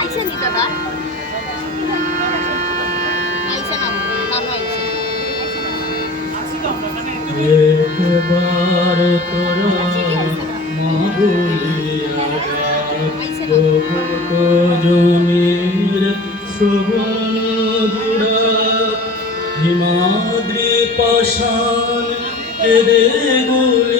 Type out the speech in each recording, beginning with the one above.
আইসেন দাদা? আইসেন নানু আইসেন। একবার তোরা মাগুলিয়া তো জমির সুবর্ণ হিমাদ্রি পাশান রে গুলি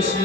是